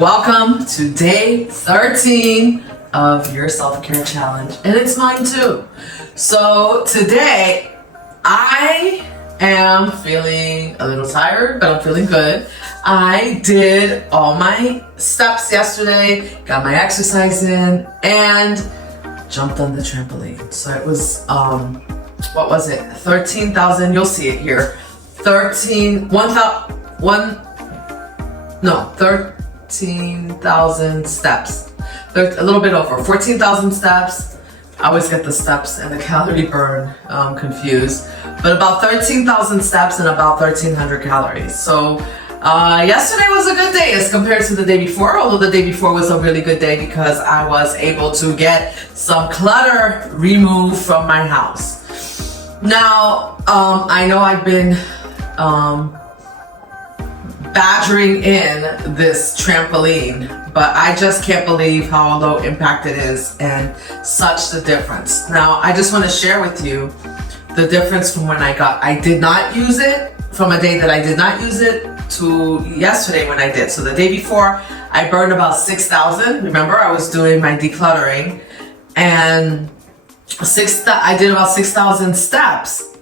Welcome to day 13 of your self-care challenge, and it's mine too. So today I am feeling a little tired, but I'm feeling good. I did all my steps yesterday, got my exercise in, and jumped on the trampoline. So it was, what was it? 13,000, you'll see it here. 13,000 steps. A little bit over 14,000 steps. I always get the steps and the calorie burn confused, but about 13,000 steps and about 1,300 calories. So yesterday was a good day as compared to the day before, although the day before was a really good day because I was able to get some clutter removed from my house. Now, I know I've been badgering in this trampoline, but I just can't believe how low impact it is and such the difference. Now, I just want to share with you the difference from when I did not use it, from a day that I did not use it to yesterday when I did. So the day before, I burned about 6,000. Remember, I was doing my decluttering, and I did about 6,000 steps,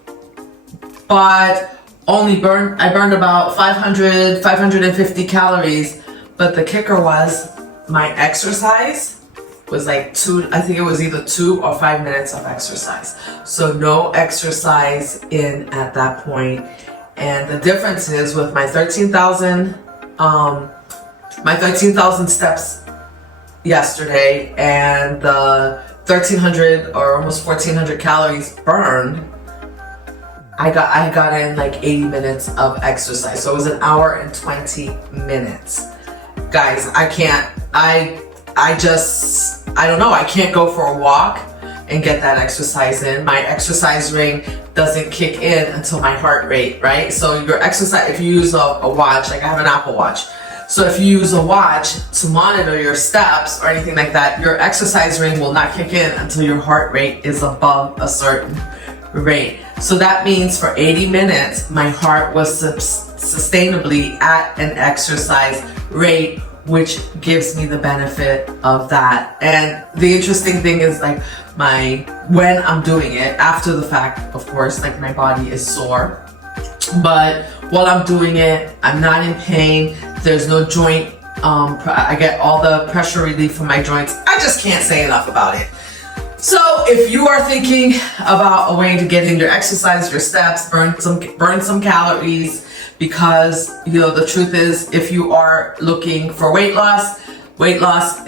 but I burned about 550 calories. But the kicker was my exercise was like I think it was either 2 or 5 minutes of exercise. So no exercise in at that point. And the difference is with my 13,000 steps yesterday and the 1,300 or almost 1,400 calories burned, I got in like 80 minutes of exercise. So it was an hour and 20 minutes. Guys, I don't know. I can't go for a walk and get that exercise in. My exercise ring doesn't kick in until my heart rate, right? So your exercise, if you use a watch, like I have an Apple Watch. So if you use a watch to monitor your steps or anything like that, your exercise ring will not kick in until your heart rate is above a certain rate. So that means for 80 minutes, my heart was sustainably at an exercise rate, which gives me the benefit of that. And the interesting thing is like when I'm doing it, after the fact, of course, like my body is sore, but while I'm doing it, I'm not in pain. There's no joint, I get all the pressure relief from my joints. I just can't say enough about it. So if you are thinking about a way to get in your exercise, your steps, burn some calories, because the truth is, if you are looking for weight loss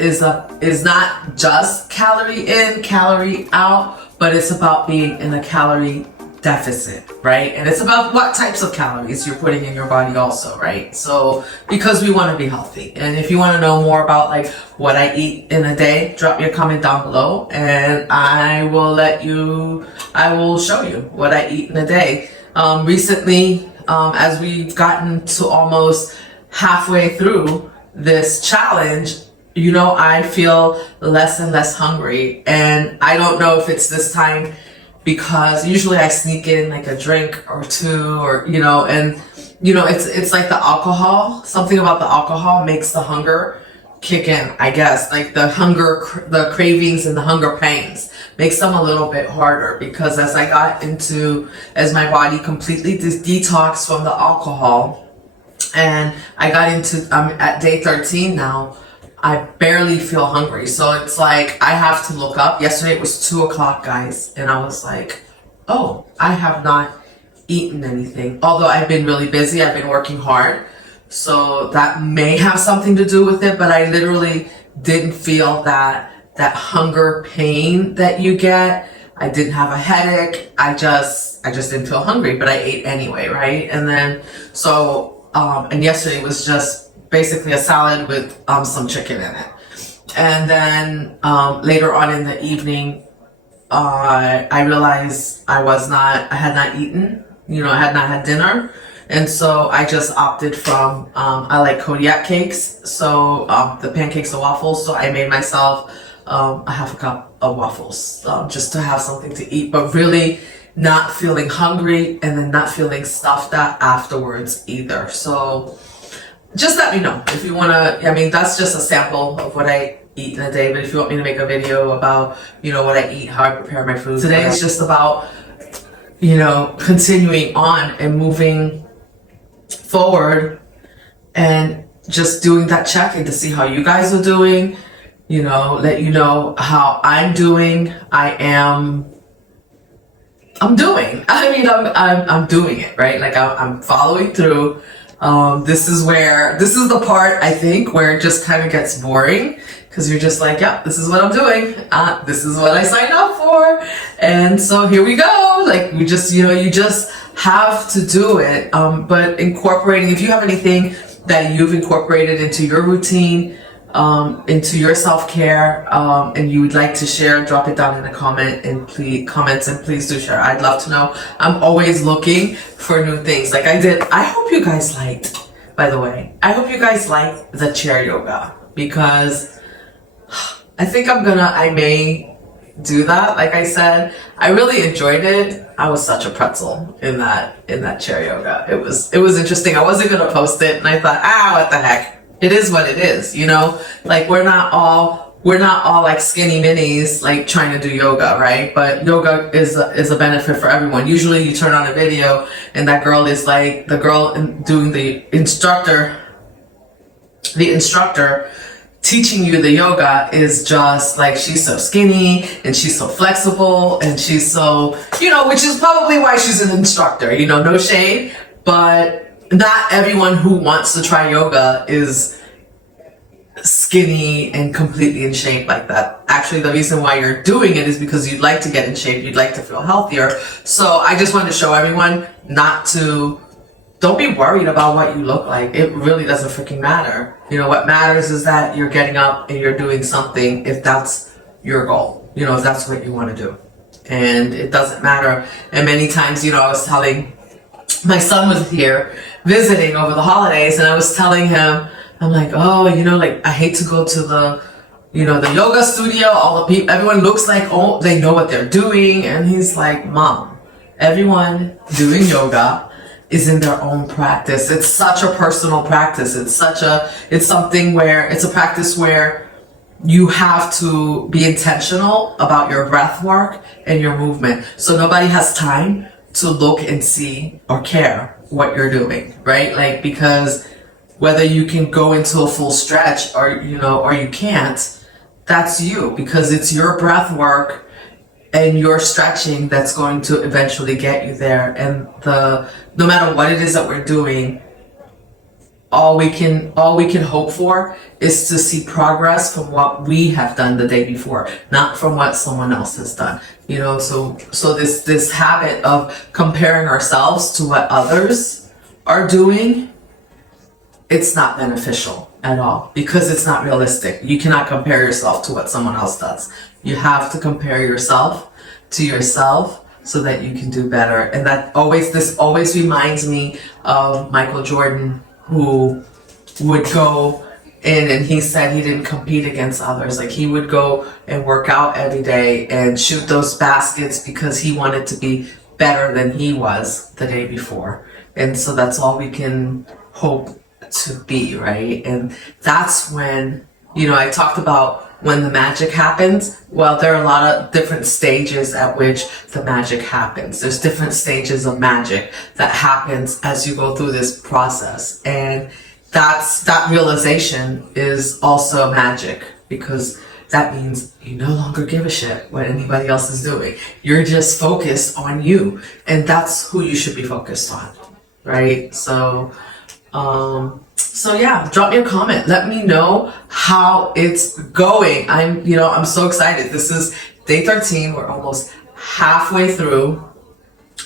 is not just calorie in, calorie out, but it's about being in a calorie deficit, right? And it's about what types of calories you're putting in your body also, right? So because we want to be healthy. And if you want to know more about like what I eat in a day, drop your comment down below and I will show you what I eat in a day. Recently, as we've gotten to almost halfway through this challenge, I feel less and less hungry. And I don't know if it's this time because usually I sneak in like a drink or two or, it's like the alcohol, something about the alcohol makes the hunger kick in, I guess. Like the cravings and the hunger pains makes them a little bit harder because as my body completely detoxed from the alcohol and I'm at day 13 now, I barely feel hungry. So it's like I have to look up. Yesterday it was 2:00, guys, and I was like, oh, I have not eaten anything. Although I've been really busy, I've been working hard. So that may have something to do with it, but I literally didn't feel that hunger pain that you get. I didn't have a headache. I just didn't feel hungry, but I ate anyway, right? And then, and yesterday was just basically a salad with some chicken in it. And then later on in the evening, I realized I had not eaten, I had not had dinner. And so I just opted from, I like Kodiak cakes, so the pancakes and waffles. So I made myself a half a cup of waffles just to have something to eat, but really not feeling hungry and then not feeling stuffed out afterwards either. So just let me know if you want to. I mean, that's just a sample of what I eat in a day, but if you want me to make a video about, you know, what I eat, how I prepare my food, today is just about, you know, continuing on and moving forward and just doing that check-in to see how you guys are doing, you know, let you know how I'm doing. I'm doing. I mean, I'm doing it, right? Like I'm following through. This is the part, I think, where it just kind of gets boring, because you're just like, yeah, this is what I'm doing. This is what I signed up for. And so here we go. Like, we just, you know, you just have to do it. But incorporating, if you have anything that you've incorporated into your routine, into your self-care, and you would like to share, drop it down in the comments and please do share. I'd love to know. I'm always looking for new things. Like I did. I hope you guys liked, by the way, I hope you guys liked the chair yoga, because I think I may do that. Like I said, I really enjoyed it. I was such a pretzel in that chair yoga. It was interesting. I wasn't gonna post it, and I thought, what the heck. It is what it is, you know? Like, we're not all like skinny minis, like trying to do yoga, right? But yoga is a benefit for everyone. Usually you turn on a video and that girl is like, the girl doing the instructor teaching you the yoga is just like, she's so skinny and she's so flexible and she's so, you know, which is probably why she's an instructor, you know, no shade, but not everyone who wants to try yoga is skinny and completely in shape like that. Actually, the reason why you're doing it is because you'd like to get in shape, you'd like to feel healthier. So I just wanted to show everyone don't be worried about what you look like. It really doesn't freaking matter. You know, what matters is that you're getting up and you're doing something, if that's your goal, you know, if that's what you want to do. And it doesn't matter. And many times, you know, I was telling, my son was here visiting over the holidays, and I was telling him, I'm like, oh, you know, like, I hate to go to the, you know, the yoga studio, all the people, everyone looks like, oh, they know what they're doing. And he's like, Mom, everyone doing yoga is in their own practice. It's such a personal practice. It's a practice where you have to be intentional about your breath work and your movement. So nobody has time to look and see or care what you're doing, right? Like, because whether you can go into a full stretch or, you know, or you can't, that's you, because it's your breath work and your stretching that's going to eventually get you there. And no matter what it is that we're doing, all we can hope for is to see progress from what we have done the day before, not from what someone else has done. You know, so this habit of comparing ourselves to what others are doing, it's not beneficial at all, because it's not realistic. You cannot compare yourself to what someone else does. You have to compare yourself to yourself so that you can do better. And this always reminds me of Michael Jordan, who would go in, and he said he didn't compete against others. Like, he would go and work out every day and shoot those baskets because he wanted to be better than he was the day before. And so that's all we can hope to be, right? And that's when, you know, I talked about when the magic happens. Well, there are a lot of different stages at which the magic happens. There's different stages of magic that happens as you go through this process. And that realization is also magic, because that means you no longer give a shit what anybody else is doing. You're just focused on you, and that's who you should be focused on, right? So yeah, drop me a comment. Let me know how it's going. I'm so excited. This is day 13. We're almost halfway through.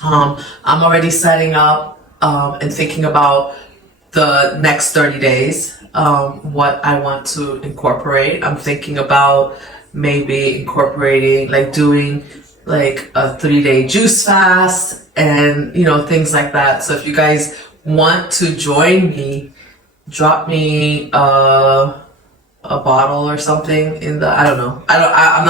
I'm already setting up and thinking about the next 30 days, what I want to incorporate. I'm thinking about maybe incorporating, like, doing like a 3-day juice fast and, you know, things like that. So if you guys want to join me, drop me a a bottle or something in the, I don't know. I'm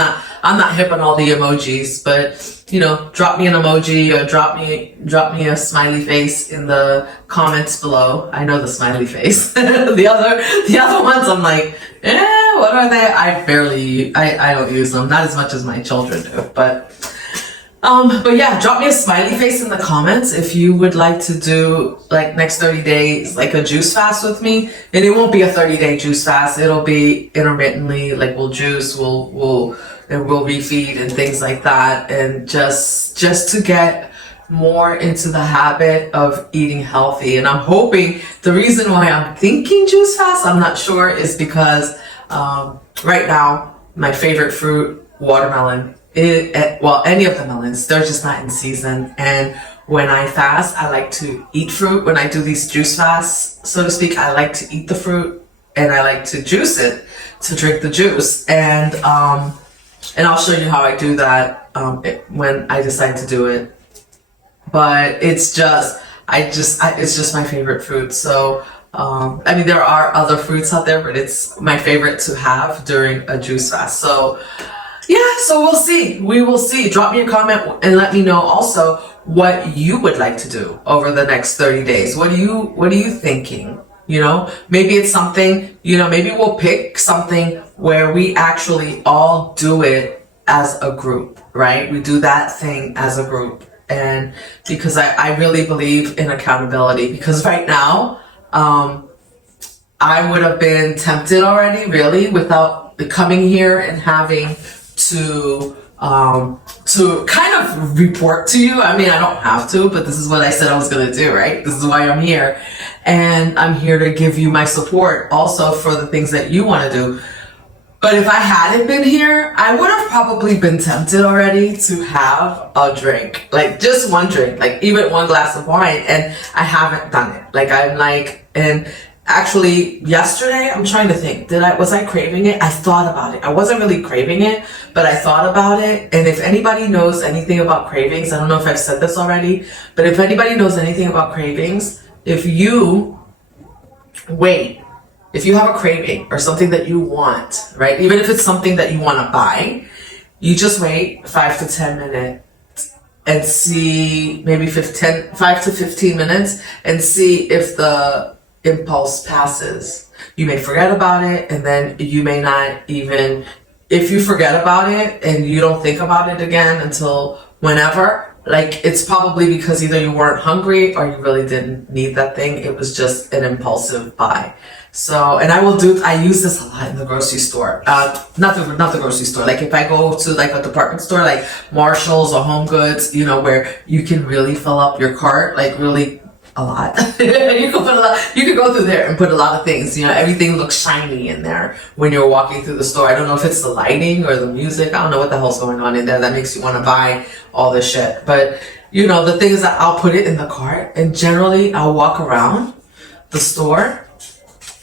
not hip on all the emojis, but you know, drop me an emoji or drop me a smiley face in the comments below. I know the smiley face. the other ones I'm like, what are they? I don't use them, not as much as my children do, but yeah, drop me a smiley face in the comments if you would like to do like next 30 days, like a juice fast with me. And it won't be a 30-day juice fast. It'll be intermittently, like we'll juice, we'll refeed and things like that. And just to get more into the habit of eating healthy. And I'm hoping the reason why I'm thinking juice fast, I'm not sure, is because right now my favorite fruit, watermelon, any of the melons, they're just not in season. And when I fast, I like to eat fruit. When I do these juice fasts, so to speak, I like to eat the fruit and I like to juice it, to drink the juice. And I'll show you how I do that when I decide to do it. But it's just my favorite fruit. So I mean, there are other fruits out there, but it's my favorite to have during a juice fast. So yeah, so we'll see. We will see. Drop me a comment and let me know also what you would like to do over the next 30 days. What are you thinking? You know, maybe it's something, you know, maybe we'll pick something where we actually all do it as a group, right? We do that thing as a group. And because I really believe in accountability, because right now, I would have been tempted already, really, without coming here and having to kind of report to you. I mean, I don't have to, but this is what I said I was going to do, right? This is why I'm here. And I'm here to give you my support also for the things that you want to do. But if I hadn't been here, I would have probably been tempted already to have a drink, like just one drink, like even one glass of wine. And I haven't done it. Like I'm like, and actually yesterday, I'm trying to think, was I craving it? I thought about it. I wasn't really craving it, but I thought about it. And if anybody knows anything about cravings, I don't know if I've said this already, but if anybody knows anything about cravings, if you have a craving or something that you want, right? Even if it's something that you want to buy, you just wait 5 to 10 minutes and see, maybe 5 to 15 minutes and see if the impulse passes. You may forget about it, and then you may not even, if you forget about it and you don't think about it again until whenever, like it's probably because either you weren't hungry or you really didn't need that thing. It was just an impulsive buy. So, and I use this a lot in the grocery store. Not the grocery store. Like if I go to like a department store, like Marshall's or Home Goods, you know, where you can really fill up your cart, like really a lot. You can go through there and put a lot of things. You know, everything looks shiny in there when you're walking through the store. I don't know if it's the lighting or the music. I don't know what the hell's going on in there that makes you want to buy all this shit. But you know, the thing is that I'll put it in the cart, and generally I'll walk around the store.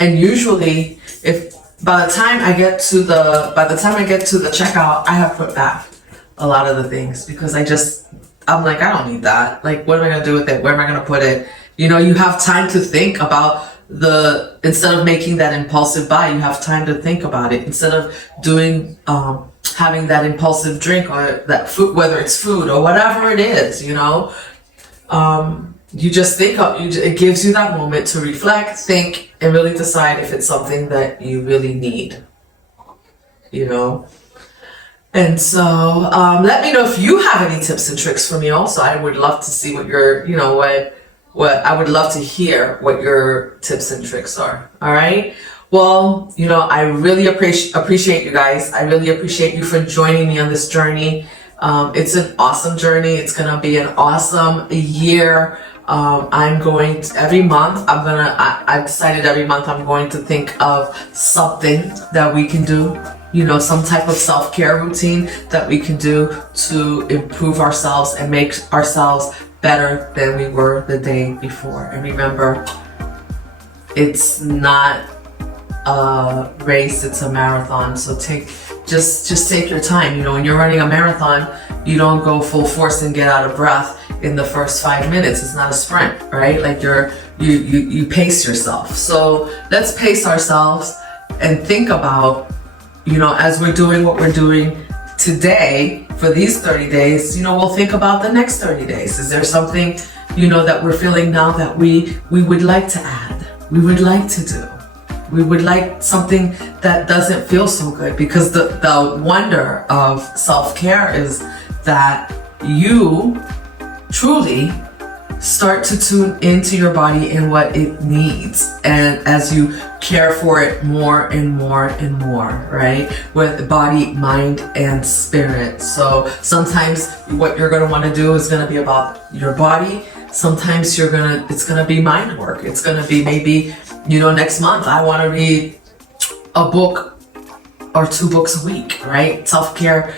And usually, if by the time I get to the checkout, I have put back a lot of the things because I'm like, I don't need that. Like, what am I gonna do with it? Where am I gonna put it? You know, you have time to think about instead of making that impulsive buy, you have time to think about it. Instead of doing, having that impulsive drink or that food, whether it's food or whatever it is, you know, you just it gives you that moment to reflect, think, and really decide if it's something that you really need, you know? And so, let me know if you have any tips and tricks for me also. I would love to see what I would love to hear what your tips and tricks are. All right. Well, you know, I really appreciate you guys. I really appreciate you for joining me on this journey. It's an awesome journey. It's going to be an awesome year. I'm going to, every month, I've decided every month I'm going to think of something that we can do, you know, some type of self-care routine that we can do to improve ourselves and make ourselves better than we were the day before. And remember, it's not a race, it's a marathon. So just take your time. You know, when you're running a marathon, you don't go full force and get out of breath in the first 5 minutes. It's not a sprint, right? Like you pace yourself. So let's pace ourselves and think about, you know, as we're doing what we're doing today for these 30 days, you know, we'll think about the next 30 days. Is there something, you know, that we're feeling now that we would like to add, we would like to do? We would like something that doesn't feel so good, because the wonder of self-care is that you truly start to tune into your body and what it needs. And as you care for it more and more and more, right? With body, mind, and spirit. So sometimes what you're going to want to do is going to be about your body. Sometimes it's going to be mind work. It's going to be maybe, you know, next month I want to read a book or 2 books a week, right? Self-care,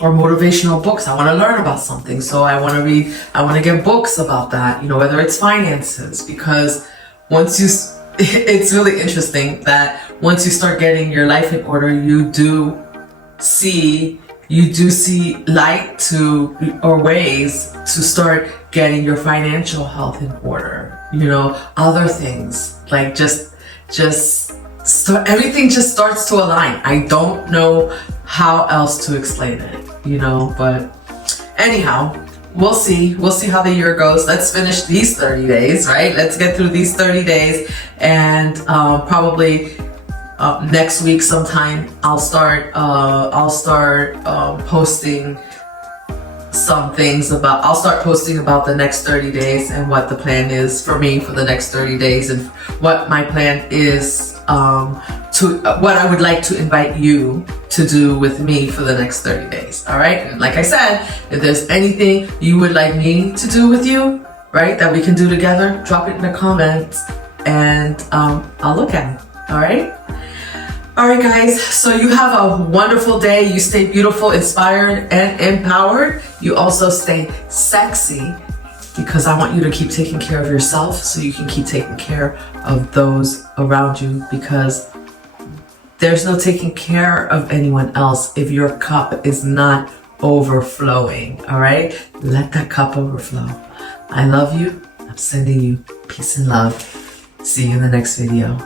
or motivational books. I want to learn about something. So I want to get books about that, you know, whether it's finances, because it's really interesting that once you start getting your life in order, you do see light or ways to start getting your financial health in order. You know, other things like everything just starts to align. I don't know how else to explain it, you know, but anyhow, we'll see how the year goes. Let's finish these 30 days, right? Let's get through these 30 days, and probably next week sometime I'll start posting some things about, I'll start posting about the next 30 days and what the plan is for me for the next 30 days, and what my plan is what I would like to invite you to do with me for the next 30 days. All right. And like I said, if there's anything you would like me to do with you, right, that we can do together, drop it in the comments, and I'll look at it. All right. All right, guys. So you have a wonderful day. You stay beautiful, inspired, and empowered. You also stay sexy, because I want you to keep taking care of yourself so you can keep taking care of those around you, because there's no taking care of anyone else if your cup is not overflowing. All right? Let that cup overflow. I love you. I'm sending you peace and love. See you in the next video.